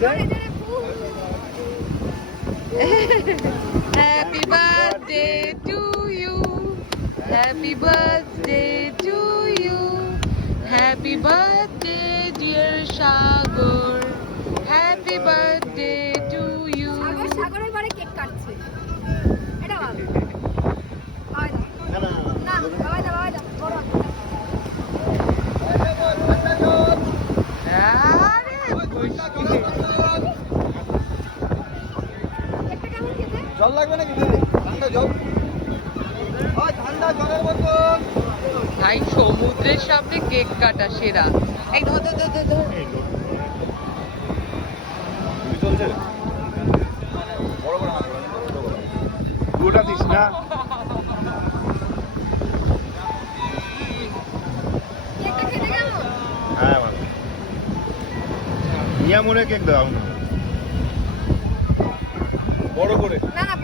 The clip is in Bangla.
Happy birthday to you. Happy birthday to you. Happy birthday dear Sagar. Happy birthday to you. সাগর এবারে কেক কাটছে। এটা ভালো। না বাবা দা বড়। আরে জল লাগবে নাকি? ঠান্ডা জল। ঠান্ডা জলের বোতল। ভাই সমুদ্রের সামনে কেক কাটা সেরা। এই ধর ধর ধর ধর। চলছে বড় বড় হাত পুরোটা দিস না। হ্যাঁ ভালো মিয়া মোড়ে কেক দাও বড় করে। না না